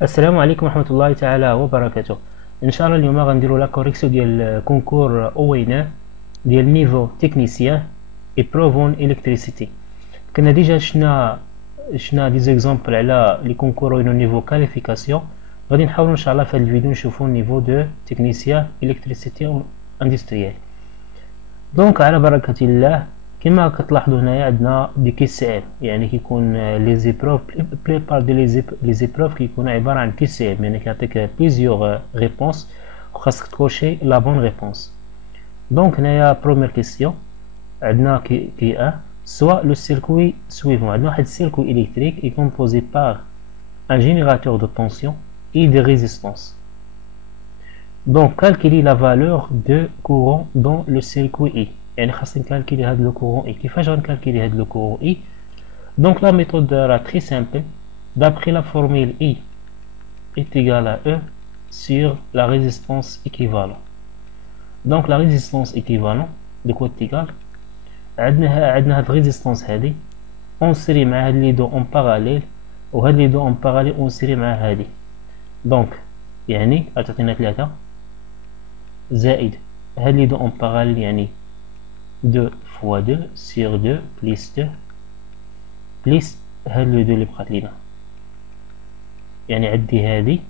السلام عليكم ورحمة الله تعالى وبركاته. ان شاء الله اليوم غنديرو لا كوريكسيون ديال كونكور اوينا ديال نيفو تكنيسيان ايبروف اون الكتريسيتي. كنا ديجا شنا دي زيكزامبل على لي كونكور اوينا نيفو كاليفيكاسيون. غادي نحاولوا ان شاء الله في هذا الفيديو نشوفوا نيفو دو تكنيسيان الكتريسيتي اندستريال. دونك على بركة الله كما كتلاحظوا هنايا عندنا دي كيسيام، يعني كيكون لي زيبروف بليبار دي لي زيبروف كيكونوا عباره عن كيسيام، يعني كيعطيك بليزيور ريبونس وخاصك تكوشي لا بون ريبونس. دونك هنايا بروميير كيسيون عندنا كي ان سوا لو سيركوي سويفون. عندنا واحد السيركوي الكتريك اي كومبوزي بار ان جينيراتور دو طونسيون اي دي ريزيستانس. Donc, calculer la valeur de courant dans le circuit I. يعني خاصني calculer هذا le courant I. كيفاش غنكالكولي هذا le courant I؟ Donc la méthode راه très simple. D'après la formule I est égal à E sur la résistance équivalente. Donc la résistance équivalente de quoi est égal؟ عندنا هاد résistance هادي اونسيري مع هاد لي دو en parallèle، وهاد لي دو en parallèle اونسيري مع هادي. Donc يعني غتعطينا 3 زائد هاد لي دو en parallèle، يعني 2 fois 2 sur 2 plus 2 plus هاد لو 2 اللي بقات لينا، يعني عدي هادي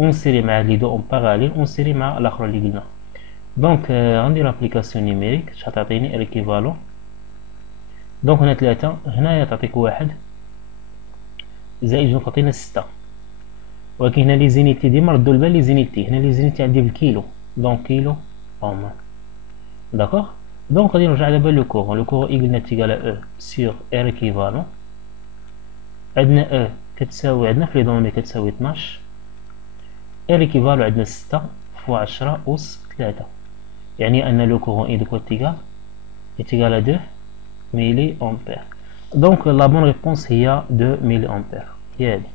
اونسيري مع لي دو اون باراليل اونسيري مع الاخرى اللي قلنا. دونك غندير ابليكاسيون نيميريك اش غتعطيني ريكيفالون. دونك هنا 3 هنايا تعطيك 1 زائد جوج تعطينا 6، ولكن هنا لي زينيتي ديما ردوا البال لي زينيتي. هنا لي زينيتي عندي بالكيلو، دونك كيلو اوم. داكوغ. دونك غادي نرجع دابا لو كورون. لو كورون اي قلنا تيغال او سور ار ايكيفالون. عندنا او كتساوي، عندنا في لي دوني كتساوي 12، ار ايكيفالون عندنا 6 فوا 10 أس 3، يعني ان لو كورون اي دو كوا تيغال 2 ميلي امبير. دونك لا بون ريبونس هي 2 ميلي امبير، هي هادي.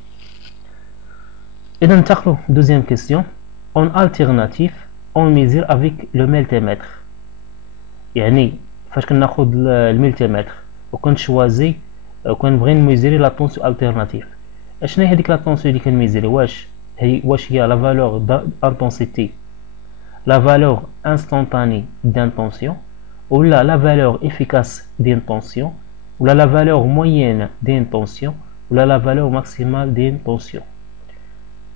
إذا ننتقلوا دوزيام كيسيون. اون التيرناتيف اون ميزير افيك لو ملتيمتر. يعني فاش كناخد الملتيمتر وكنشوازي وكنبغي نميزيري لا طونسيون التيرناتيف، اشنا هي هذيك لا طونسيون اللي كنميزيري؟ واش هي لا فالور دانتونسيتي، لا فالور انستانتاني دانتونسيون، ولا لا فالور افيكاس دانتونسيون، ولا لا فالور مويين دانتونسيون، ولا لا فالور ماكسيمال دانتونسيون؟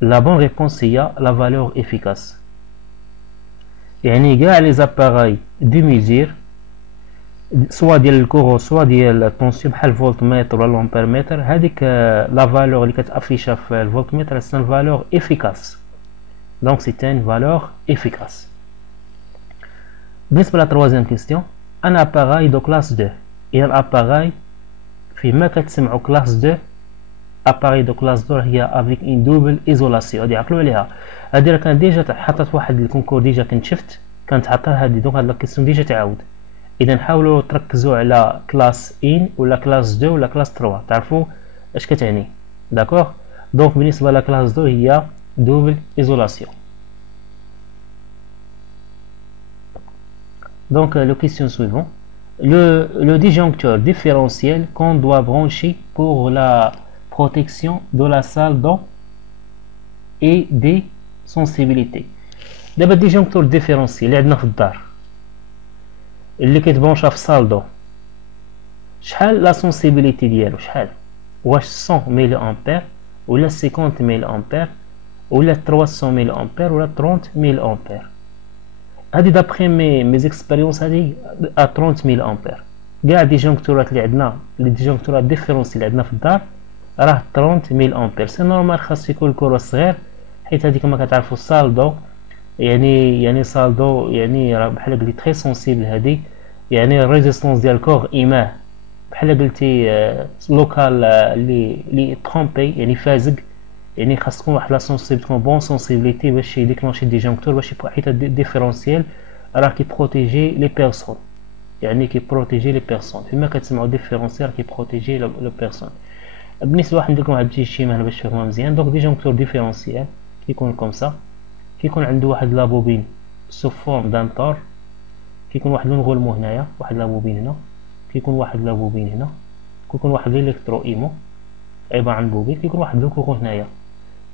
لا بون ريبونس هي لا فالور افيكاس. يعني كاع لي زاباراي دي ميزير سوا ديال الكورون سوا ديال الطونسيون بحال الفولتميتر ولا لومبيرميتر، هذيك لا فالور اللي كتافيشا في الفولتميتر سي ان فالور افيكاس. دونك سي ان فالور افيكاس. بالنسبه لا تروازيام كيستيون، ان اباراي دو كلاس 2. اذا الاباراي فيما كتسمعوا كلاس 2، اباراي دو كلاس 2 هي افيك ان دوبل ايزولاسيون. غادي عقلوا عليها، هادي راه كانت ديجا حطت واحد الكونكور، ديجا كنت شفت كانت حاطها هادي. دونك هاد لا كيسيون ديجا تعاود. اذا حاولوا تركزوا على كلاس ان ولا كلاس 2 ولا كلاس 3 تعرفوا اش كتعني. داكوغ. دونك بالنسبه لا كلاس 2 هي دوبل ايزولاسيون. Donc la question suivante, le disjoncteur différentiel qu'on doit brancher pour la protection de la salle d'eau et des sensibilités. دابا الديجونكتور ديفيرونسيال اللي عندنا في الدار اللي كيتبونشا في صال دو، شحال لا سونسيبيليتي ديالو؟ شحال؟ واش 100 ميلي امبير ولا 50 ميلي امبير ولا 300 ميلي امبير ولا 30 ميلي امبير؟ هادي دابخي مي زيكسبيريونس هادي 30 ميلي امبير. كاع الديجونكتورات اللي عندنا، لي ديجونكتورات ديفيرونسيال اللي عندنا في الدار راه 30 ميلي امبير. سي نورمال خاص يكون الكورو صغير، حيت هادي كما كتعرفوا الصال دو يعني صال دو يعني راه بحال قلتي تري سونسيبل هادي، يعني الريزيستونس ديال الكور ايماه بحال قلتي لوكال لي ترومبي يعني فازق. يعني خاص تكون واحد لا سونسيبل، تكون بون سونسيبيليتي باش يديكلونشي ديجونكتور، باش حيت الديفيرونسيال راه كيبروتيجي لي بيرسون، يعني كيبروتيجي لي بيرسون. فيما كتسمعوا ديفيرونسيال كيبروتيجي لو بيرسون. بالنسبه واحد ندير لكم واحد الشيمه هنا باش تفهموها مزيان. دونك ديجونكتور ديفيرونسيال كيكون كوم سا، كيكون عنده واحد لابوبين سو فورم دان طور، كيكون واحد لونغولمو هنايا، واحد لابوبين هنا، كيكون واحد لابوبين هنا، كيكون واحد الكترو ايمو عباره عن بوبين، كيكون واحد لو كورون هنايا.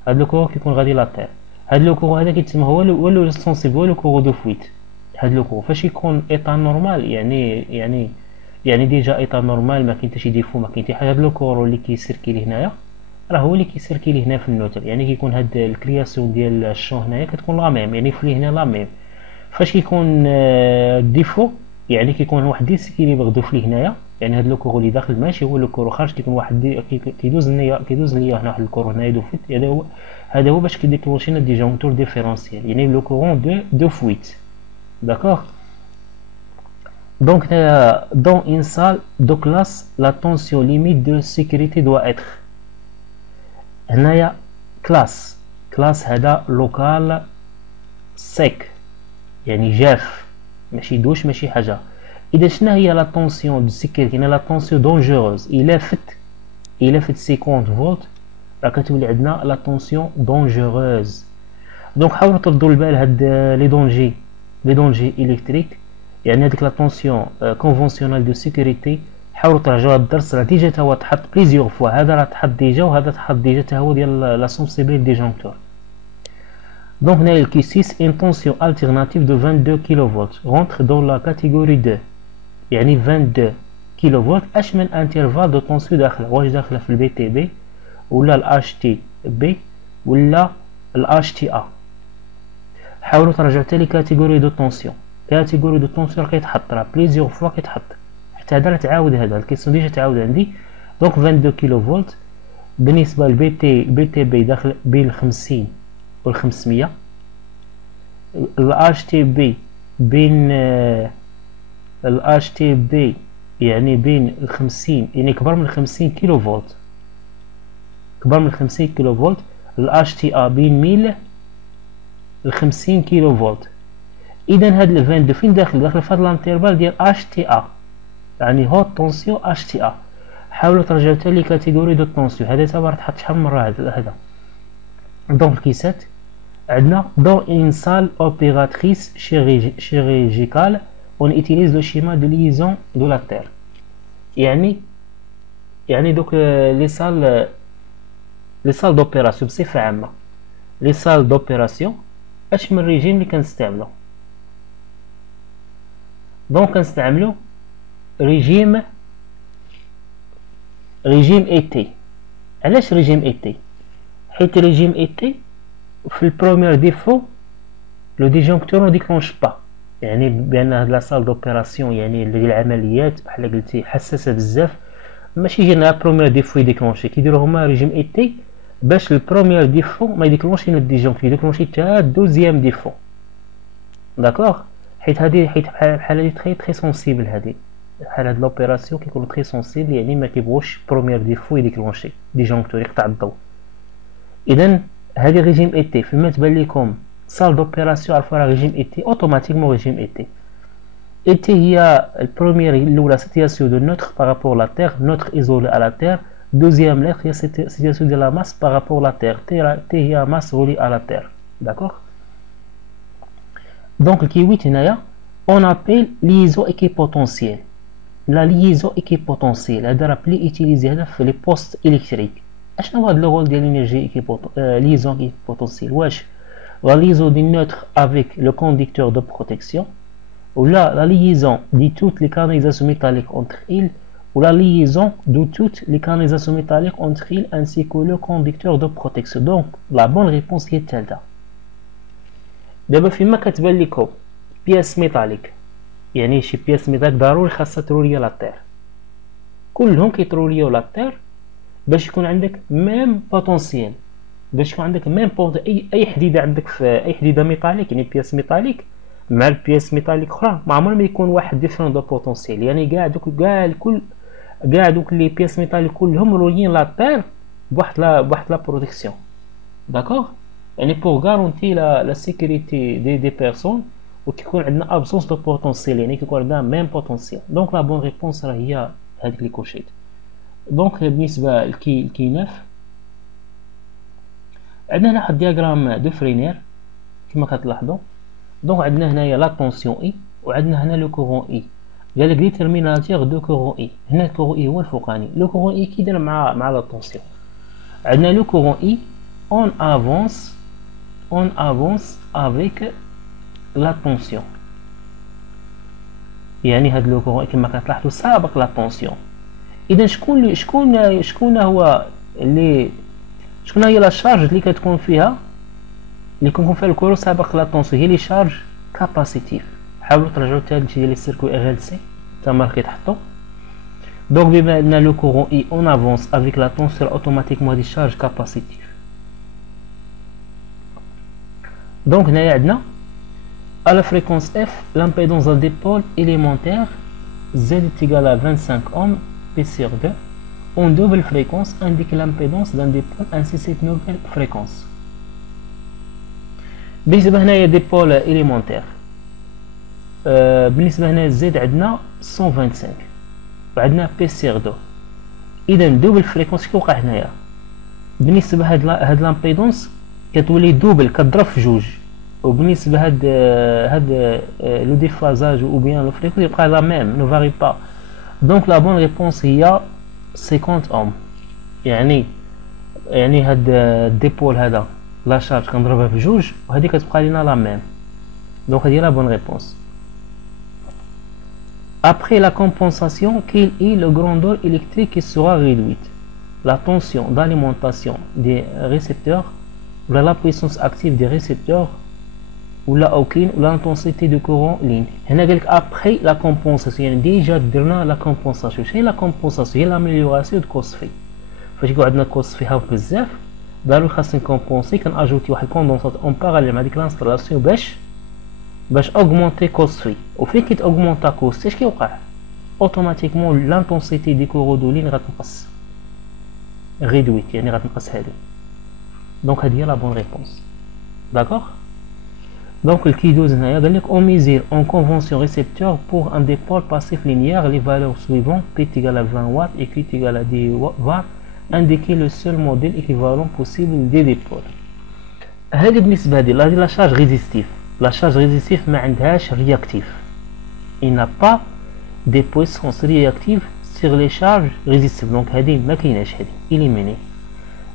هاد لو كورون كيكون غادي لا تير. هاد لو كورون هذا كيتسمى هو لو سونسيبل، هو لو كورون دو فويت. هاد لو كورون فاش يكون ايطا نورمال، يعني ديجا ايطا نورمال، ما كاين حتى شي ديفو، ما كاين حتى حاجه. هاد لو كورون اللي كيسيركيلي هنايا راه هو اللي كيسيركيلي هنا في النوتر، يعني كيكون هاد الكرياسيون ديال الشون هنايا كتكون لا ميم، يعني في هنا لا ميم. فاش كيكون ديفو يعني كيكون واحد ديسيكيليبر دو فلي هنايا، يعني هاد لو كورو اللي داخل ماشي هو لو كورو خارج، كيكون واحد كيدوز ليا هنا واحد الكورو هنايا دو فويت. يعني هذا هو باش كيديكلونشي لنا ديجونكتور ديفيرونسيال، يعني لو كورون دو فويت. داكوغ. Donc, dans une salle de classe, la tension limite de sécurité doit être. هنايا كلاس هذا لوكال سيك، يعني جاف، ماشي دوش ماشي حاجه. اذا شنو هي لا طونسيون دو سيكيرتي؟ هنا لا طونسيون دونجوروز الى فت 50 فولت، راه كتولي عندنا لا طونسيون دونجوروز. دونك حاولوا تردوا البال هاد لي دونجي الكتريك، يعني هذيك لا طونسيون كونفونسيونيل دو سيكوريتي. حاولوا ترجعوا هاد الدرس، راه ديجا تا هو تحط بليزيور فوا، هذا راه تحط ديجا وهذا تحط ديجا تا هو ديال لا سونسيبل ديجونكتور. Donc, là, qui 6, une tension alternative de 22 kV rentre dans la catégorie 2. يعني 22 kV أشمل انترفال دو طونسيون داخله، واش داخله في البي تي بي ولا الاتش تي بي ولا الاتش تي ا. حاولوا ترجعوا تالي كاتيجوري دو طونسيون. كاتيجوري دو طونسيون كيتحط راه بليزيور فوا كيتحط، حتى هذا راه تعاود، هذا الكيسيون ديجا تعاود عندي. دونك 22 كيلو فولت بالنسبه للبي تي بي داخل بين 50 و 500. الاتش تي بي بين الاتش تي بي يعني بين 50، يعني كبر من 50 كيلو فولت، كبر من 50 كيلو فولت. الاتش تي ا بين 1000 ل 50 كيلو فولت. اذا هاد ال 22 فين داخل في هاد الانترفال ديال اتش تي ا، يعني هوت طونسيون اتش تي ا. حاولوا ترجعوا حتى لي كاتيجوري دو طونسيون، هذا تبارك تحط شحال من مره هذا. دونك الكيسات عندنا dans une salle opératrice chirurgicale on utilise le schéma de liaison de la terre. يعني دوك لي سال دوبيراسيون بصفه عامه، لي سال دوبيراسيون اش من ريجيم اللي كنستعملو؟ دونك كنستعملو ريجيم اي تي. علاش ريجيم اي تي؟ حيت ريجيم اي تي في البروميير ديفو لو ديجونكتور ما ديكلونش با، يعني بان هاد لا سال دوبيراسيون يعني ديال العمليات بحال قلتي حساسه بزاف، ماشي جينا بروميير ديفو يديكلونشي. كيديروا هما ريجيم اي تي باش البروميير ديفو ما يديكلونشي الديجونكتور، يديكلونشي حتى الدوزيام ديفو. داكوغ. حيت بحال هادي تري سونسيبل، هادي بحال هاد لوبيراسيون كيكونوا تري سونسيبل، يعني ما كيبغوش بروميير ديفو يديكلونشي ديجونكتور يقطع الضوء. اذا هذه ريجيم اي تي فيما تبان لكم سال دوبيراسيون عرفوا راه ريجيم اي تي اوتوماتيكمون ريجيم اي تي. اي تي هي البروميير الاولى سيتياسيون دو نوتر بارابور لا تير، نوتر ايزولي على تير. دوزيام لتر هي سيتياسيون ديال لا ماس بارابور لا تير، تي هي ماس رولي على تير. داكوغ. دونك الكيويت هنايا اون ابيل ليزو ايكيبوتونسييل. لا ليزو ايكيبوتونسييل هذا راه بلي ايتيليزي هذا في لي بوست الكتريك. اشنو هو هاد لو رول ديال لينيرجي ليزون ايكيبوتونسييل؟ واش la liaison du neutre avec le conducteur de protection, ou la liaison de toutes les canalisations métalliques entre ils, ou la liaison de toutes les canalisations métalliques entre ils ainsi que le conducteur de protection. Donc la bonne réponse est celle-là. دابا فيما كتبان لكم بياس ميتاليك، يعني شي بياس ميتاليك ضروري خاصها تروليا لا تير، كلهم كيتروليو لا تير باش يكون عندك ميم بوتونسييل، باش يكون عندك ميم اي حديده عندك في اي حديده ميتاليك، يعني بياس ميتاليك مع البياس ميتاليك اخرى ما عمر ما يكون واحد ديفرون دو بوتونسييل، يعني كاع دوك لي بياس ميتاليك كلهم روليين لا تير بواحد لا بروتيكسيون. داكوغ. يعني بور غارونتي لا سيكوريتي دي بيرسون، وكيكون عندنا ابسونس دو بوتونسييل، يعني كيكون عندنا ميم بوتونسييل. دونك لا بون ريبونس راه هي هذيك لي كوشيت. دونك بالنسبه لكي 9 عندنا هنا واحد دياغرام دو فرينير كما كتلاحظوا. دونك عندنا هنايا لا طونسيون اي وعندنا هنا لو كورون اي. قال لك ديتيرميناتيغ دو كورون اي. هنا الكورون اي هو الفوقاني، لو كورون اي كيدير مع لا طونسيون. عندنا لو كورون اي on avance avec la tension. يعني هاد لو كورون كما كتلاحظوا سابق لا طونسيون. اذا شكون هو اللي شكون هي لا شارج اللي كتكون فيها الكورون سابق لا طونسيون؟ هي لي شارج كاباسيتيف. حاولوا ترجعوا حتى هادشي ديال السيركوي ار ال سي تما راه كيتحطوا. دونك بما ان لو كورون اي اون افونس افيك لا طونسيون اوتوماتيكمون هادي شارج كاباسيتيف. دونك هنايا عندنا à la fréquence F, l'impédance d'un dipôle élémentaire Z est égal à 25 ohms P sur 2 en double fréquence indique l'impédance d'un dipôle ainsi cette nouvelle fréquence. بالنسبة هنايا ديبول élémentaire بالنسبة هنا Z عندنا 125 وعندنا P sur 2. إذا دوبل فريكونس كيوقع هنايا بالنسبة هاد لامبيدونس كتولي دوبل كتضرب في جوج. وبالنسبة هاد لو ديفازاج ou bien لو فريكونس يبقى لا ميم نو فاري با. دونك لا بون ريبونس هي 50 اوم. يعني هاد الديبول هذا لا شارج كنضربها في جوج وهادي كتبقى لينا لا ميم. دونك هادي لا بون ريبونس. Après la compensation, quel est le grandeur électrique qui sera réduite? La tension d'alimentation des récepteurs, ou la puissance active des récepteurs, ou la aucune, ou l'intensité du courant ligne. Après la compensation, déjà درنا la compensation. شنو هي la compensation؟ هي l'amélioration de cos phi. فاش يكون عندنا cos phi هاو بزاف ضروري خاصنا نكومبونسي كناجوتي واحد الكوندونسات اون باراليل مع ديك لانستالاسيون باش اوغمونتي كوس في. وفين كي اوغمونتا كوس اش كيوقع؟ اوتوماتيكمون لانتونسيتي دي كورودولين غتنقص ريدويت يعني غتنقص هادي. دونك هادي هي لا بون ريبونس. داكوغ. دونك الكيدوز هنايا قال لك اون ميزير اون كونفونسيون ريسبتور بور ان ديبول باسيف لينيير لي فالور سويفون P égale à 20 watts et Q égale à 10 watts indiquer le seul modèle équivalent possible des dipôles. هادي بالنسبه هادي لا شارج ريزيستيف. La charge résistive ما عندهاش réactif. Il n'a pas des puissances réactives sur les charges résistives. Donc هذه ما كايناش هذه إليميني.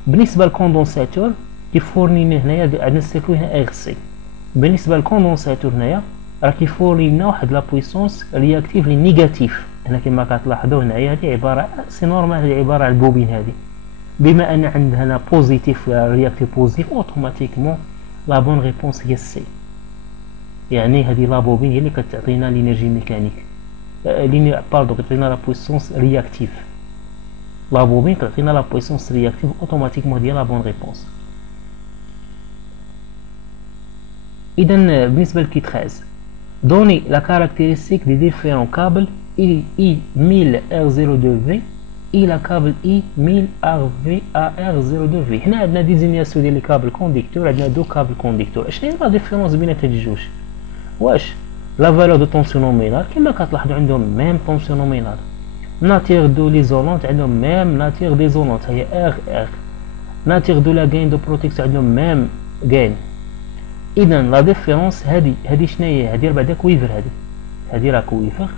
بالنسبة للكوندونساتور كيفورني هنايا عندنا السيركوي هنا ار سي. بالنسبة للكوندونساتور هنايا راه كيفورني لنا واحد لا بويسونس رياكتيف لي نيجاتيف. هنا كما كتلاحظوا هنايا هذه عبارة سي نورمال هذه عبارة على البوبين هذه. بما أن عندنا هنا بوزيتيف رياكتيف بوزيتيف اوتوماتيكمون لا بون ريبونس هي السي. يعني هذه لا بوبين هي اللي كتعطينا لينيرجي ميكانيك باردو كتعطينا لا بويسونس رياكتيف. لا بوبين كتعطينا لا بويسونس رياكتيف اوتوماتيكمون هذه لا بون ريبونس. اذا بالنسبه لكي 13 دوني لا كاركتيرستيك دي ديفيرون كابل اي 1000 R02V اي لا كابل اي 1000 RV02V. هنا عندنا ديزينياسيون ديال لي كابل كونديكتور. عندنا دو كابل كونديكتور. شنو هي لا ديفيرونس بين هاد الجوج؟ واش لا فالور دو طونسيون نومينال كما كتلاحظوا عندهم ميم طونسيون نومينال. ناتير دو ليزولونت عندهم ميم ناتير ديزولونت هي ار. ناتير دو لا غين دو بروتيكسيون عندهم ميم غين. اذا لا ديفيرونس هادي شنو هي؟ هادي بعدا كويفر. هادي راه كويفر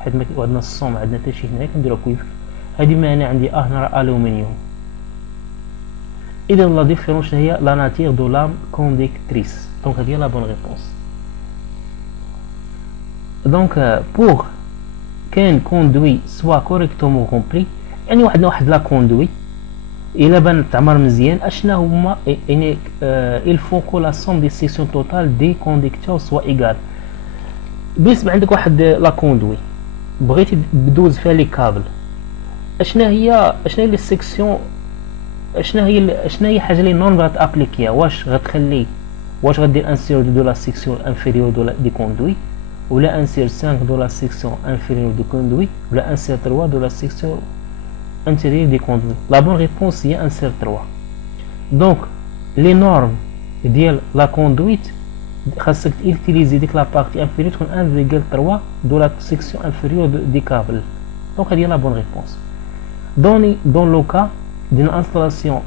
حيت ما عندنا الصوم عندنا حتى شي هنايا كنديرو كويفر. هادي ما انا عندي هنا راه الومنيوم. اذا لا ديفيرونس هي لا ناتير دو لام كونديكتريس. دونك هادي لا بون ريبونس. Donc pour qu'un conduit soit correctement rempli يعني واحد لا كوندوي الا بان تعمر مزيان اشنا هما يعني il faut que la somme des sections totales des conducteurs soit égale. بالنسبه عندك واحد لا كوندوي بغيتي تدوز فيها لي كابل اشنا هي لي سيكسيون اشنا هي حاجه اللي نون غاتابليكيها. واش غدير ان سير دو لا سيكسيون انفيريور دو كوندوي ولا انسير 5 de la section inférieure du conduit ولا انسير 3 de la section intérieure du conduit. La bonne réponse هي انسير 3. donc les normes ديال la conduite خاصك utiliser ديك la partie inférieure تكون 1,3 de la section inférieure du câble. donc هذه la bonne réponse. dans le cas d'une installation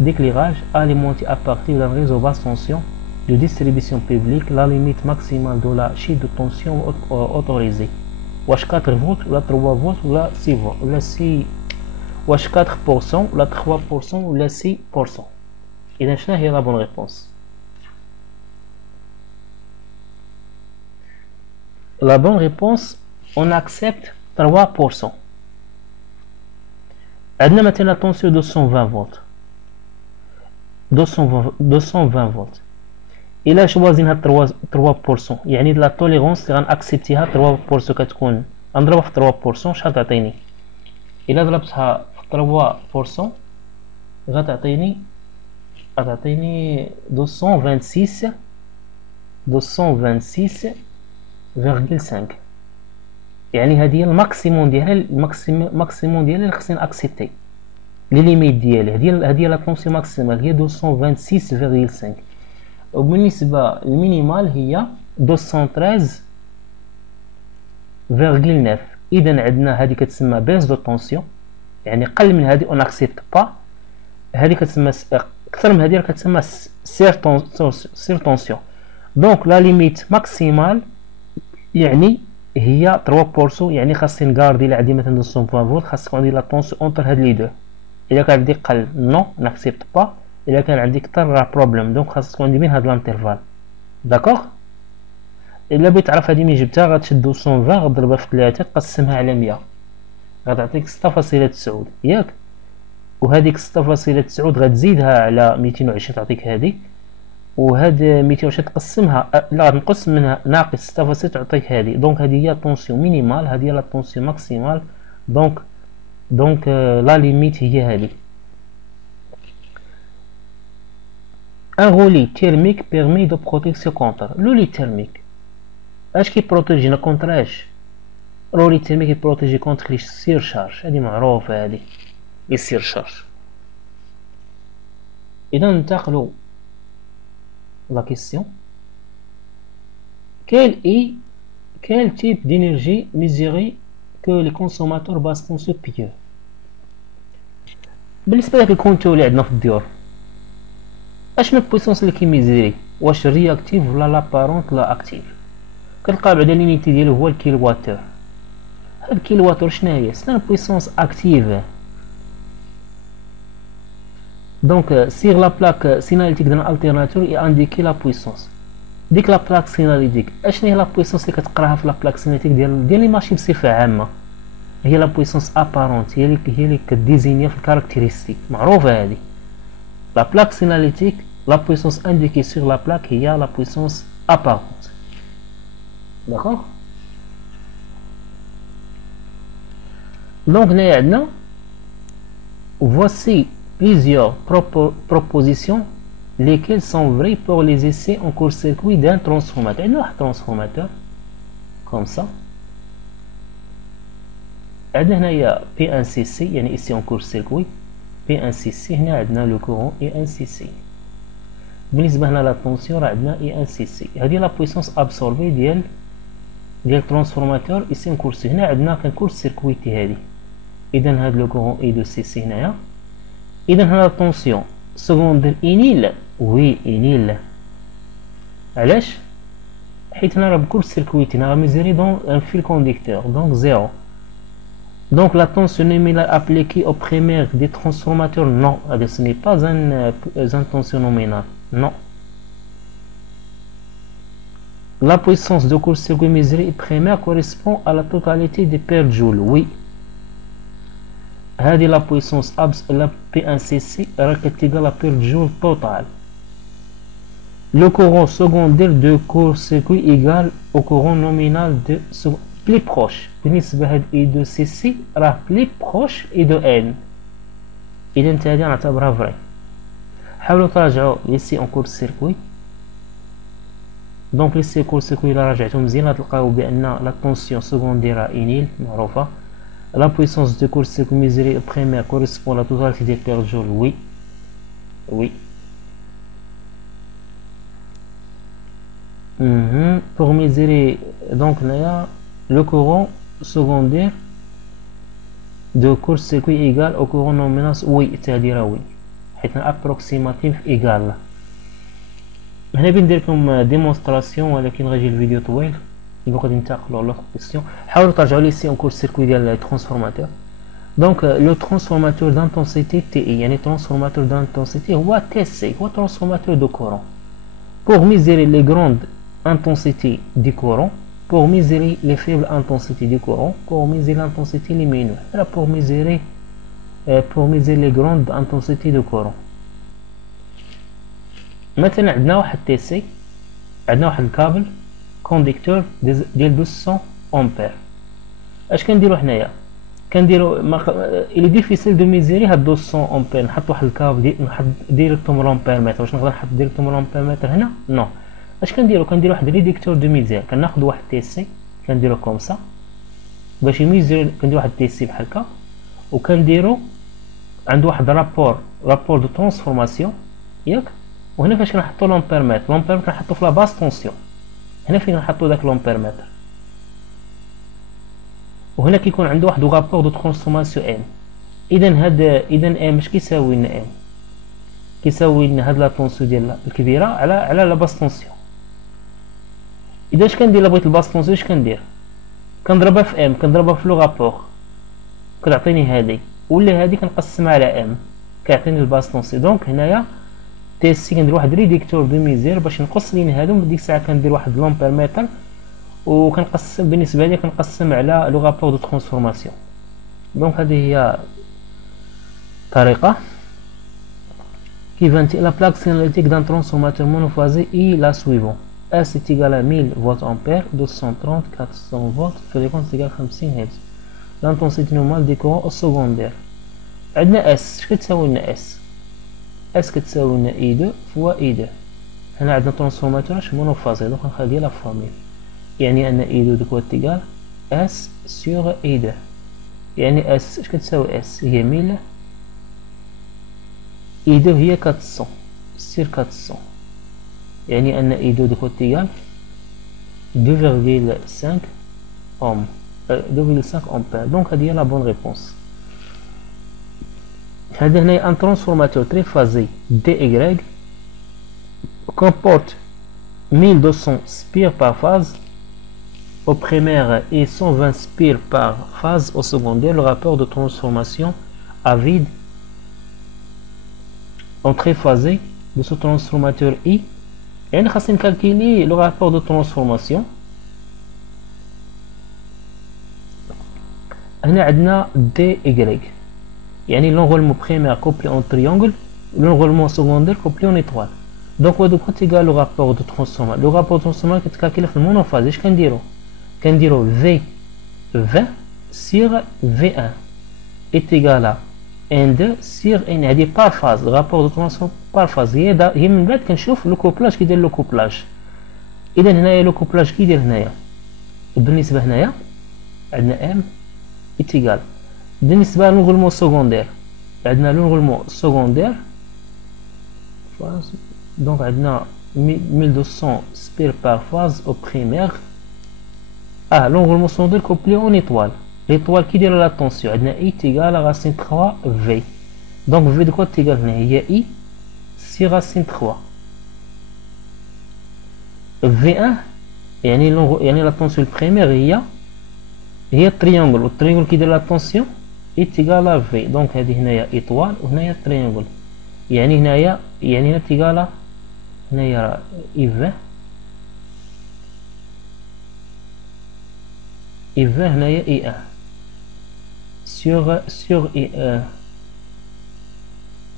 d'éclairage alimentée à partir d'un réseau basse tension de distribution publique, la limite maximale de la chute de tension autorisée. واش 4 volts ولا 3 volts ولا 6 volts ولا 6 واش 4% ولا 3% ولا 6%. إذا شنو هي لا بون ريبونس؟ La bonne réponse, on accepte 3%. عندنا مثلا la tension 220 volts. 220 volts. إلا شوازينها 3%، يعني لا توليرونس اللي غنأكسبتيها 3% كتكون غنضربها في 3%، شحال تعطيني؟ إلا ضربتها في 3% غتعطيني 226.5. يعني هذه هي الماكسيموم ديالها، الماكسيموم ديالها اللي خصني نأكسبتي، لي ليميت ديالي هذه لا طونسيون ماكسيمال هي 226.5. وبالنسبة للمينيمال هي 213.9. إذا عندنا هذه كتسمى بيس دو طونسيون، يعني قل من هذه اون اكسبت با. هذه كتسمى اكثر من هذه كتسمى سير طونسيون. دونك لا ليميت ماكسيمال يعني هي 3%، يعني خاصني نكاردي الا عندي مثلا 220 فولت خاص تكون عندي لا طونسيون اونتر هاد لي دو. الا كان عندي قل نو ناكسبت با، الا كان عندي كثر راه بروبليم، دونك خاص تكون عندي بين هاد لانترفال. داكوغ. الا بغيت تعرف هادي من جبتها غتشد 220 غضربها في 3 تقسمها على 100 غتعطيك 6.9 ياك، وهذيك 6.9 غتزيدها على 220 تعطيك هذه، وهاد 220 تقسمها لا غنقص منها ناقص 6.6 تعطيك هذه. دونك هذه هي طونسيون مينيمال، هذه هي لا طونسيون ماكسيمال. دونك لا ليميت هي هذه. Un roulis thermique permet de protection contre le roulis thermique. اش كيبروتيجينا كونتر اش؟ الروlis thermique يبروتيجي كونتر لي سيرشارج، هذه معروفه هذه لي سيرشارج. اذا ننتقلوا la question. Quel type d'énergie mesurée que les consommateurs basent sur P2؟ بالنسبه لك الكونتور اللي عندنا في الديور اشنو البويسونس اللي كيميزيري؟ واش رياكتيف ولا لابارونت لا اكتيف؟ كنلقى بعدا لينيتي ديالو هو الكيلواتور. هاد الكيلواتور شنو هي؟ سي بويسونس اكتيف. Donc, sur la plaque signalétique d'un alternateur est indiqué la puissance. ديك لا بلاك سيناليتيك اشنو هي لا بويسونس اللي كتقراها في لا بلاك سيناليتيك ديال لي ماشين بصفه عامه؟ هي لا بويسونس ابارونت، هي اللي كديزينيا في الكاركتيرستيك معروفه هذه. لا بلاك سيناليتيك لا بويسونس انديكي سور لا بلاك هي لا بويسونس ابارونت. داكوغ. دونك هنايا عندنا voici plusieurs propositions lesquelles sont vraies pour les essais en court-circuit d'un transformateur. عندنا واحد transformateur comme ça. عندنا هنايا P1CC يعني essai en court-circuit P1CC. هنا عندنا لو كورون E1CC. بالنسبة هنا لا طونسيون راه عندنا E1CC. هذه لا بويسونس ابسوربي ديال ترانسفورماتور essai en court-circuit. هنا عندنا كنكورت-سيركويتي هذه. إذا هاد لو كورون E2CC هنايا. إذا هنا الطونسيون سكوندير إنيل، وي إنيل. علاش؟ حيت هنا راه بكل سيركويتي هنا غاميزيري دون ان فيل كونديكتور دونك زيرو. دونك لا طونسيون نومينال ابليكي او بريمير دي ترانسفورماتور نو، هذا ce n'est pas un tension nominale non. La puissance de court-circuit mesurée primaire correspond à la totalité des paires joules. Oui. هذه لا بويسونس لا P1CC راه كتلقى لا بير جول توتال. لو كورون سكوندير دو كور-سيركوي ايغال او كورون نومينال دو بلي بروش. بالنسبه هاد E2CC راه بلي بروش E2N. اذا انت هادي نعتبرها فري. حاولوا تراجعوا لي سي اون كور-سيركوي. دونك لي سي كور-سيركوي الا راجعتو مزيان غتلقاو بان لا طونسيون سكوندير انيل معروفه. La puissance de court-circuit mesurée primaire correspond à la totalité des paires joules. Oui. Oui. Pour mesurer donc là, le courant secondaire de court-circuit égal au courant nominal. Oui, c'est-à-dire oui. حيت approximatif égal. هنا بندير لكم ديمونستراسيون ولكن غيجي الفيديو طويل. غادي ننتقلوا لوطر كيسيون. حاولوا ترجعوا لي سي اون كور سيركوي ديال الترانسفورماتور. Donc le transformateur d'intensité TI, يعني transformateur d'intensité هو TC, هو transformateur de courant. Pour mesurer les grandes intensités du courant, pour mesurer les faibles intensités du courant, pour mesurer l'intensité lumineuse, pour mesurer les grandes intensités de courant. مثلا عندنا واحد TC, عندنا واحد الكابل كونديكتور ديال 200 امبير. اش كنديرو حنايا؟ كنديرو الي ديفيسيل دو ميزيري هاد 200 امبير. نحط واحد الكابل نحط ديريكتومون لامبيرمتر. واش نقدر نحط ديريكتومون لامبيرمتر هنا؟ نو. اش كنديرو؟ كنديرو واحد ريديكتور دو ميزير. كناخذ واحد تي سي كنديرو كوم سا باش يميزير. كنديرو واحد تي سي بحال هكا وكنديرو عند واحد رابور دو ترانسفورماسيون ياك. وهنا فاش كنحطو لامبيرمتر كنحطو في لا باس طونسيون. هنا فين كنحطو داك لامبيرمتر. وهنا كيكون عنده واحد رابور دو ترانسفورماسيون ام. اذا ام اش كيساوي لنا؟ ام كيساوي لنا هاد لا طونسيون ديال الكبيره على لا باس طونسيون. اذا اش كندير؟ بغيت الباس طونسيون اش كندير؟ كنضربها في ام، كنضربها في لو رابور كتعطيني هادي، ولا هادي كنقسمها على ام كيعطيني الباس طونسيون. دونك هنايا تي سي كندير واحد ريديكتور دو ميزير باش نقص لينا هادو. ديك الساعه كندير واحد لامبيرمتر وكنقسم بالنسبه لي كنقسم على لو رابور دو ترانسفورماسيون. دونك هذه هي طريقه كيفانتي. لا plaque signalétique d'un transformateur monophasé est la suivante: S est égal à 1000 volts ampères, 230 400 volts, fréquence égale 50 Hz. l'intensité normale des courants au secondaire. عندنا S اش كتساوي لنا؟ S كتساوي لنا E2 فوا E2. هنا عندنا ترانسفورماتور مونوفازي. دونك نخلي لا فورميل، يعني ان E2 دو كوات égal S sur E2. يعني S اش كتساوي؟ S هي 1000 E2 هي 400 sur 400. يعني ان E2 دو كوات égal 2,5 ohm 2,5 ampères. دونك هذه هي لا بون ريبونس. هذا هنا ان ترانسفورماتور تريفازي DY comporte 1200 spires par phase au primaire et 120 spires par phase au secondaire. Le rapport de transformation à vide en triphasé de ce transformateur I. يعني خاصني نكالكيلي لو رابور دو ترانسفورماسيون. هنا عندنا DY يعني l'enroulement primaire couplé en triangle, l'enroulement secondaire couplé en étoile. Donc هادو كنت égal au rapport de transformation. Le rapport de transformation كتكالكيله في المونوفاز. اش كنديرو؟ كنديرو V20 sur V1 est égal à N2 sur N. هادي بار فاز، rapport de transformation بار فاز. هي من بعد كنشوف لو كوبلاج كيدير لو كوبلاج. اذا هنايا لو كوبلاج كيدير هنايا. بالنسبه هنايا عندنا M est égal. بالنسبه للغلمو سكوندير عندنا لونغولمون سكوندير دونك عندنا 1200 سبير بار فاز او بريمير. لونغولمون سكوندير كوبلي اون ايطوال. ليطوال كي دايره لا طونسيون عندنا اي تيغال راسين 3 في. دونك في دكو تيغال هنا هي اي سي راسين 3 في 1. يعني لا طونسيون البريمير هي التريانجل، والتريانجل كي داير لا طونسيون est égal à V. donc هذه هنايا ايطوال وهنايا تريانجل. يعني هنايا هنا تيغالا هنايا اي في هنايا اي 1 sur اي 1.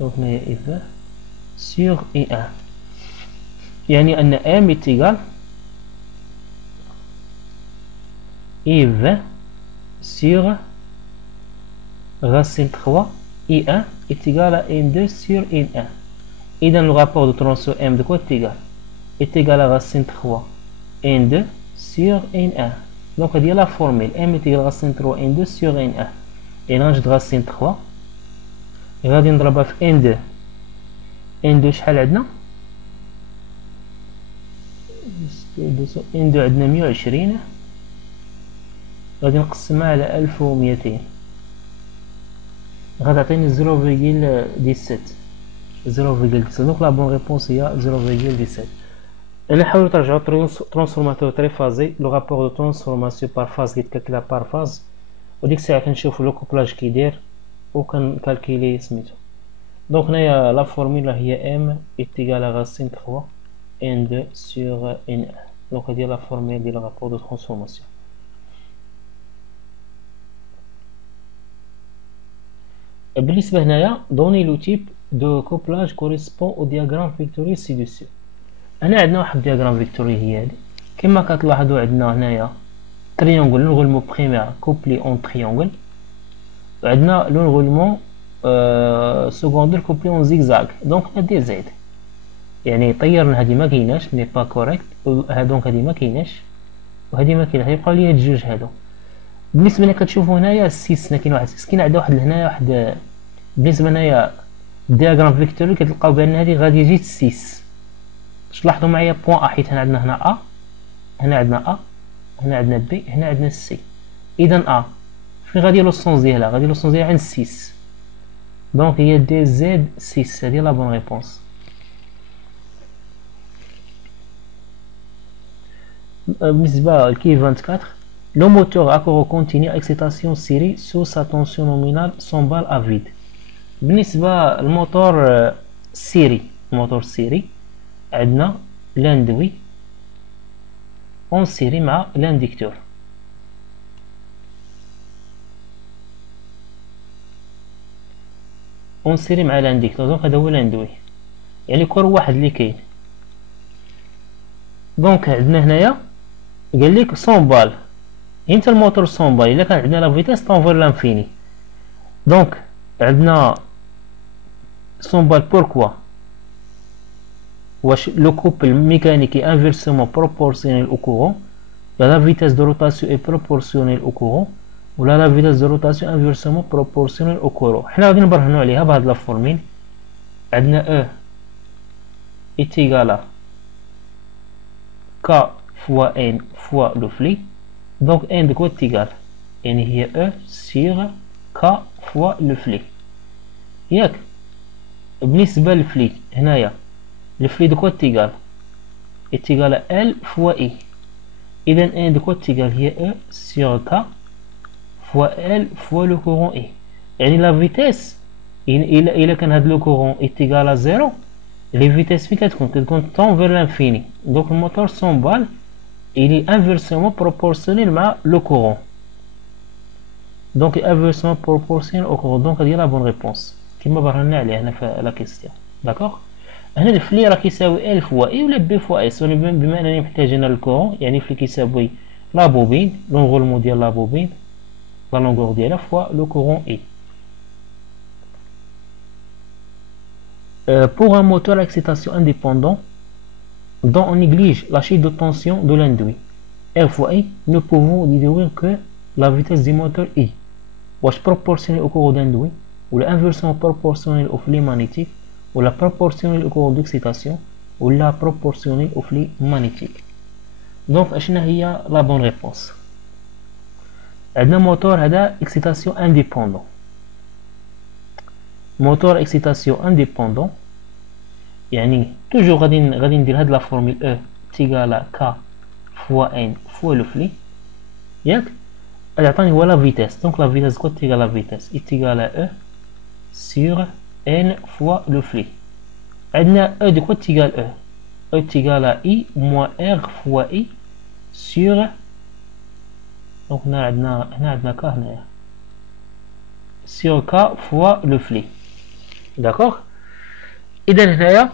دونك هنايا اي في sur اي 1. يعني ان ام est égal اي في sur racine 3 I1 est égal à N2 sur N1. Et dans le rapport de transition M de quoi est égal? Est égal à racine 3 N2 sur N1. Donc on dit la formule M est égal à racine 3 N2 sur N1. Et là de racine 3 غادي نضربها في N2. N2 شحال عندنا؟ N2 عندنا 120 غادي نقسمها على 1200 غتعطيني 0.17. دونك لا بون ريبونس هي 0.17. الا حاولوا ترجعوا ترانسفورماتور تريفازي لو رابور دو ترانسفورماسيون بار فاز كيتكالكلا بار فاز وديك الساعة كنشوفو لو كوبلاج كيدير وكنكالكيلي سميتو. دونك هنايا لا فورمولا هي ام ايتيغال à 5 fois n2 sur n1. دونك هادي لا فورمولا ديال الرابور دو ترانسفورماسيون. بالنسبة هنايا دوني لو تيب دو كوبلاج كوريسبون او دياغرام فيكتوري سي-ديسو. هنا عندنا واحد الدياغرام فيكتوري هي هادي كما كتلاحظوا. عندنا هنايا تريونغل لونغولمون بريمير كوبلي اون تريونغل، وعندنا لونغولمون سكوندير كوبلي اون زيكزاك. دونك هادي زيد يعني طيرنا هادي ما كايناش ني با كوريكت، دونك هادي ما كايناش وهادي ما كايناش، يبقى ليا هاد الجوج هادو. بالنسبه لك كتشوفوا هنايا 6 كاين واحد 6 كاين عندها واحد هنايا واحد. بالنسبه هنايا الدياغرام فيكتوري كتلقاو بان هادي غادي يجي 6. باش لاحظوا معايا بوين ا، حيت هنا عندنا هنا ا، هنا عندنا ا، هنا عندنا بي، هنا عندنا سي. اذا ا فين غادي لو سونس ديالها؟ غادي لو سونس ديالها عند 6. دونك هي دي زد 6. هادي لا بون ريبونس. بالنسبه لكي 24 le moteur à courant continu à excitation série sous sa tension nominale s'emballe à vide. بالنسبة للموتور سيري، الموتور سيري عندنا لاندوي اون سيري مع لانديكتور. اون سيري مع لانديكتور. دونك هذا هو لاندوي، يعني كور واحد اللي كاين. دونك عندنا هنايا قال لك 100 بال. امتى الموتور 100 بال؟ الا كان عندنا لا فيتاس طونفير لانفيني. دونك عندنا 100 بال. بوركوا؟ واش لو كوبل ميكانيكي انفيرسمون بروبورسيونيل او كورون، لا فيتاس دو روتاسيون اي بروبورسيونيل او كورون، ولا لا فيتاس دو روتاسيون انفيرسمون بروبورسيونيل او كورون. حنا غادي نبرهنو عليها بهاد لا فورميل. عندنا او ايتيغالا ك فوا ان فوا لو فلي. دونك ان دو كوا تيغال يعني هي او سيغ ك فوا لو فلي، ياك؟ بالنسبة للفلي هنايا الفلي دو كوا تيغال اتيغال ال فوا اي. اذا ان دو كوا تيغال هي او سيغ ك فوا ال فوا لو كورون اي. يعني لا فيتاس الا كان هاد لو كورون اتيغال زيرو، لي فيتاس فين كتكون طون فير لانفيني. دونك الموتور 100 بال il est inversement proportionnel مع le courant. Donc inversement proportionnel au courant. Donc هذه la bonne réponse كما برهنا عليه هنا في لا كيستيون. داكوغ. هنا الفلي راه كيساوي ال فوا اي ولا بي فوا اس، بما انني محتاجين الكورون يعني الفلي كيساوي لا بوبين لونغولمون ديال لا بوبين لا لونغور ديالها فوا لو كورون اي. Pour un moteur à excitation indépendant dont on néglige la chute de tension de l'induit R fois I, nous pouvons déduire que la vitesse du moteur I est proportionnelle au courant d'induit, ou l'inversement proportionnel au flux magnétique, ou la proportionnelle au courant d'excitation, ou la proportionnelle au flux magnétique. Donc, هي la bonne réponse. عندنا moteur هذا excitation indépendant. Moteur excitation indépendant يعني توجور غادي ندير هاد لا فورميل او تيغالا ك فوا ان فوا لو فلي، ياك؟ غادي يعطيني هو لا فيتاس. دونك لا فيتاس كو تيغالا فيتاس تيغالا او سور ان فوا لو فلي. عندنا او دو كو تيغال او، او تيغالا اي موان ار فوا اي سور. دونك هنا عندنا ك هنايا سور ك فوا لو فلي. داكوغ. اذا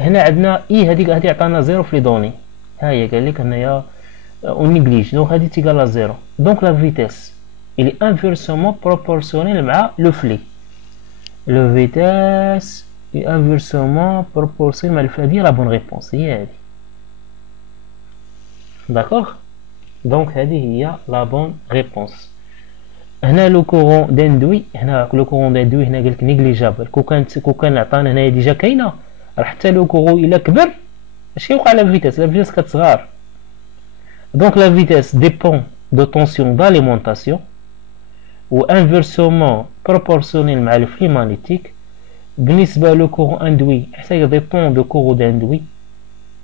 هنا عندنا اي هادي عطانا زيرو في لي دوني. ها هي قال لك هنايا اون نيغليج. دونك هادي تيغال زيرو. دونك لا فيتاس il est inversement proportionnel مع لو فلي. لو فيتاس est inversement proportionnel مع لو فلي. هادي لا بون ريبونس هي هادي. داكوغ. دونك هادي هي لا بون ريبونس. هنا لو كورون داندوي، هنا لو كورون داندوي هنا قالك نيغليجابل. كو كان عطانا هنايا ديجا كاينه، راه حتى لو كورون الا كبر اش كيوقع لا فيتاس؟ لا فيتاس كتصغار. دونك لا فيتاس ديبون دو طونسيون داليمونطاسيون و انفيرسومون بروبورسيونيل مع لو فلي مانيتيك. بالنسبه لو كورون اندوي حتى ديبون دو كورون داندوي.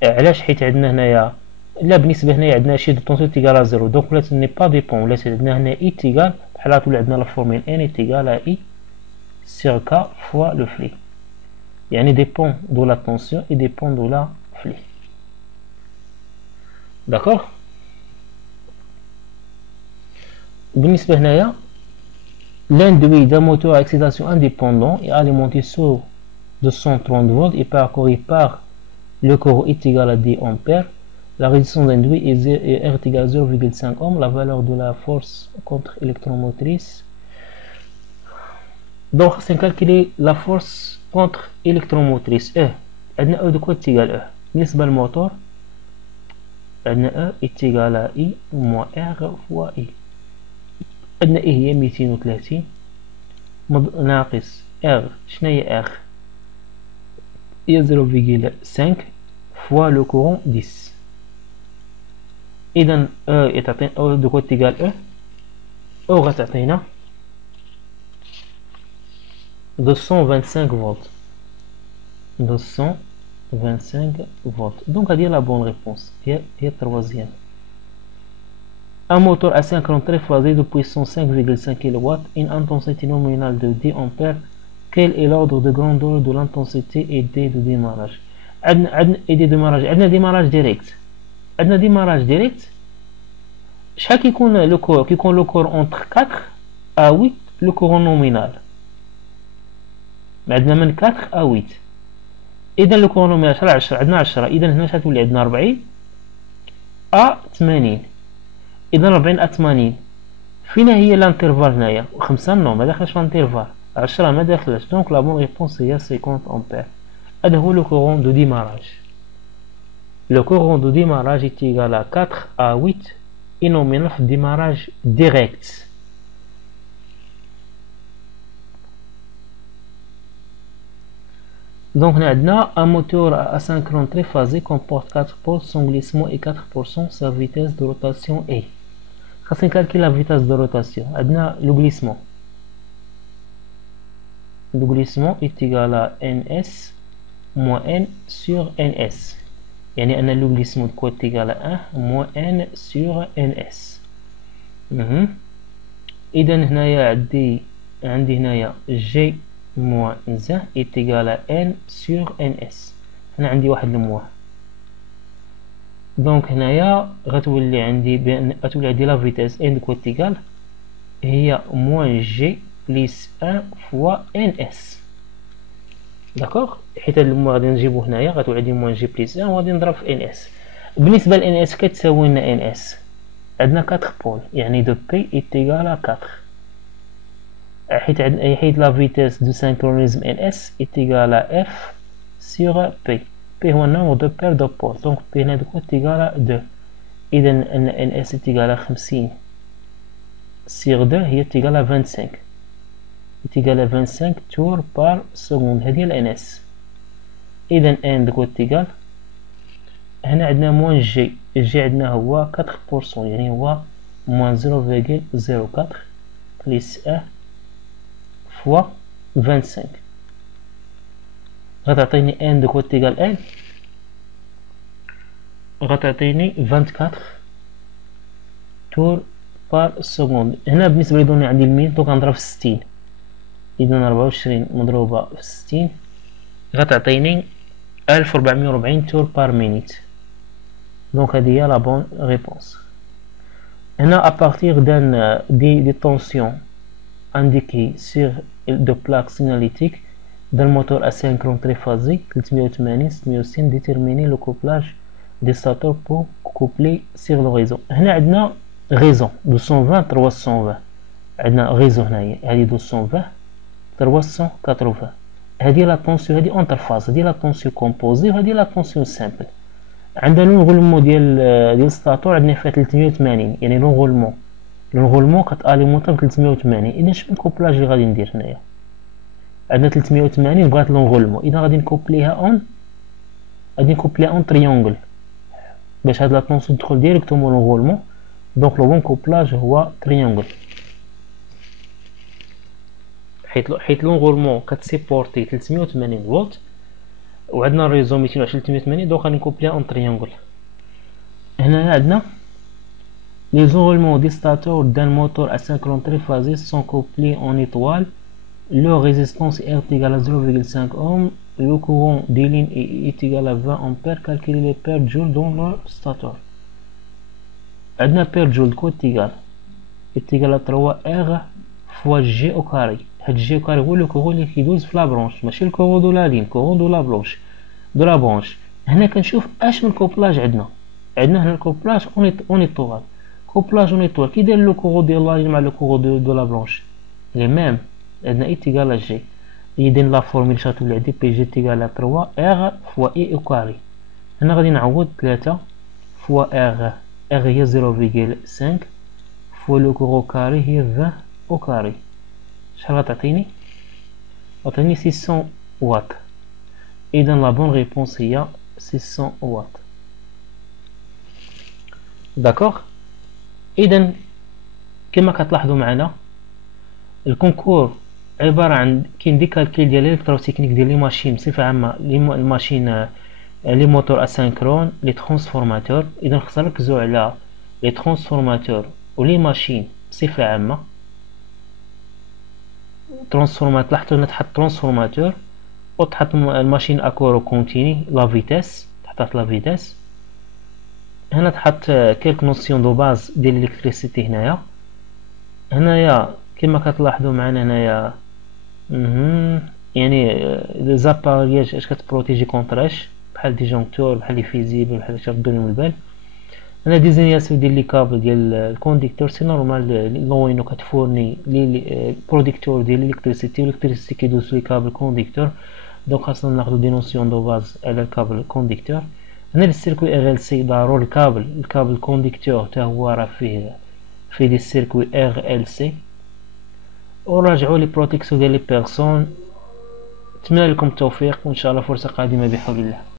علاش؟ حيت عندنا هنايا لا بالنسبه هنايا عندنا شي دو طونسيون تيغال زيرو. دونك ولات ني با ديبون، ولات عندنا هنا اي تيغال بحال غتولي عندنا لا فورميل ان est égal à I sur K fois le flux يعني dépend de la tension et dépend de la flux. D'accord. بالنسبة هنايا l'induit d'un moteur à excitation indépendant est alimenté sur 230 volts et parcouru par le courant est égal à 10 ampères. La résistance induite est R est égal à 0,5 ohm. La valeur de la force contre-électromotrice. Donc, c'est calculer la force contre-électromotrice. E. عندنا E de quoi est égal à E. بالنسبة للموتور عندنا E est égal à I moins R fois I. عندنا E هي 230 ناقص R. شنو هي R؟ هي 0,5 fois le courant 10. إذا E يتعطينا E de quoi est égal E. E غتعطينا 225 volts. 225 volts. Donc, à dire la bonne réponse. Et troisième. Un moteur à synchronie phasé de puissance 5,5 kW, une intensité nominale de 10 ampères. Quel est l'ordre de grandeur de l'intensité aidée de démarrage? عندنا aidée de démarrage. عندنا démarrage direct. عندنا démarrage direct. شحال كيكون لو كور؟ كيكون لو كور entre 4 à 8 le courant nominal. عندنا من 4 à 8. إذا لو كورون نومينال شحال 10 عندنا 10. إذا هنا شحال تولي عندنا 40 à 80. إذا 40 à 80 فين هي الانترفال هنايا؟ 5 نو ما داخلش في الانترفال، 10 ما داخلش. دونك لا بون ريبونس هي 50 أمبير. هذا هو لو كورون دو ديماراج. لو كورون دو ديماراج est égal à 4 à 8 et nominal في démarrage direct. Donc, un moteur asynchrone triphasé comporte 4 pôles, son glissement est 4%, sa vitesse de rotation est. On calcule la vitesse de rotation. Le glissement. Le glissement est égal à ns moins n sur ns. يعني أن le glissement de quoi est égal à 1 moins n sur ns. إذا هنايا عندي هنايا g moins 1 est égal à n sur ns. هنا عندي واحد المواه. دونك هنايا غتولي عندي لا فيتاس n كو تيغال هي موان g بليس 1 فوا ns. داكوغ. حيت هاد المواه غادي نجيبو هنايا غتولي عندي موان g بليس 1 وغادي نضرب في ns. بالنسبة ل ns كتساوي لنا ns عندنا 4 بول يعني دو p est égal à 4. حيت la vitesse de synchronisme ns est égale à f sur p. p هو النومبر de paires de pôles. donc p هنا est égal à 2. إذا أن ns est égal à 50 sur 2 هي est égal à 25. est égal à 25 tours par seconde. هذه ال ns. إذا n est égal هنا عندنا موان g. g عندنا هو 4% يعني هو موان 0,04 plus 1 fois 25 غتعطيني n de côté égal n غتعطيني 24 tours par seconde. هنا بالنسبة لي دوني عندي المين دونك غنضرب في 60. إذا 24 مضروبة في 60 غتعطيني 1440 tours par minute. دونك هذه هي لا بون ريبونس. هنا à partir des tensions indiquées sur de plaques signalétiques d'un moteur asynchrone triphasé 380-660 déterminer le couplage des stateurs pour coupler sur le réseau. هنا عندنا réseau 220 320 عندنا réseau هنايا هذه 220 380 هذه لا طونسيون هذه اونتر فاز هذه لا طونسيون كومبوزي وهذه لا طونسيون سامبل. عندنا لونغولمون ديال ستاتور عندنا فيها 380 يعني لونغولمون كتاليمونطا ب 380. اذا شنو الكوبلاج اللي غادي ندير هنايا؟ عندنا 380 بغات لونغولمون اذا غادي نكوبليها اون تريونغل باش هاد لا طونسيون تدخل ديريكتومون لونغولمون. دونك لو بون كوبلاج هو تريونغل حيت لونغولمون كتسيبورتي 380 فولت وعندنا الريزو 220 380 دونك غادي نكوبليها اون تريونغل. هنا عندنا Les enroulements des stateurs d'un moteur asynchrone triphasique sont couplés en étoile. Leur résistance est égale à 0,5 ohm. Le courant des lignes est égal à 20 ampères. Calculer les pertes joules dans le stateur. عندنا بير جول كود égal à 3R fois G au carré. هاد G au carré هو لو كورون اللي كيدوز في لابرونش، ماشي الكورون دو لا لين، كورون دو لا بلونش دو لا برونش. هنا كنشوف اش من كوبلاج عندنا هنا الكوبلاج اون ايطوال. كوبلاج اون ايطوال كي داير لو كورون ديال لا لين مع لو كورون دو لا بلونش لي ميم. عندنا اي تيغال جي، اذا لا فورميل شاتو اللي عندي بي جي تيغال 3 ار فوا اي او كاري. هنا غادي نعوض 3 فوا ار هي 0,5 فوا لو كورون كاري هي 20 او كاري. شحال غتعطيني؟ غتعطيني 600 واط. اذا لا بون ريبونس هي 600 واط. داكوغ. اذا كما كتلاحظوا معنا الكونكور عباره عن كاين دي كالكيل ديال الالكتروتكنيك ديال لي ماشين بصفه عامه، الماشين لي موتور اسينكرون، لي ترانسفورماتور. اذا خصنا نركزوا على لي ترانسفورماتور ولي ماشين بصفه عامه. ترانسفورماتور لاحظوا هنا تحط ترانسفورماتور وتحط الماشين اكورو كونتيني لا فيتاس، تحط لا فيتاس. هنا تحط كيلك نوسيون دو باز ديال الالكتريسيتي. هنايا كما كتلاحظوا معنا هنايا يعني زابارياج اش كتبروتيجي كونتراش، بحال ديجونكتور، بحال لي فيزيبل، بحال تردوا لهم البال. هنا ديزينياسيون ديال لي كابل ديال الكونديكتور سي نورمال لوينو كتفورني لي بروديكتور ديال الالكتريسيتي، والالكتريسيتي كيدوز لي كابل كونديكتور. دونك خاصنا ناخذ دي نوسيون دو باز على الكابل كونديكتور. هنا السيركوي ار ال سي ضروري الكابل كونديكتور حتى هو راه فيه دي سيركوي ار ال سي. وراجعوا لي بروتيكسيون ديال لي بيرسون. نتمنى لكم التوفيق وان شاء الله فرصه قادمه بحول الله.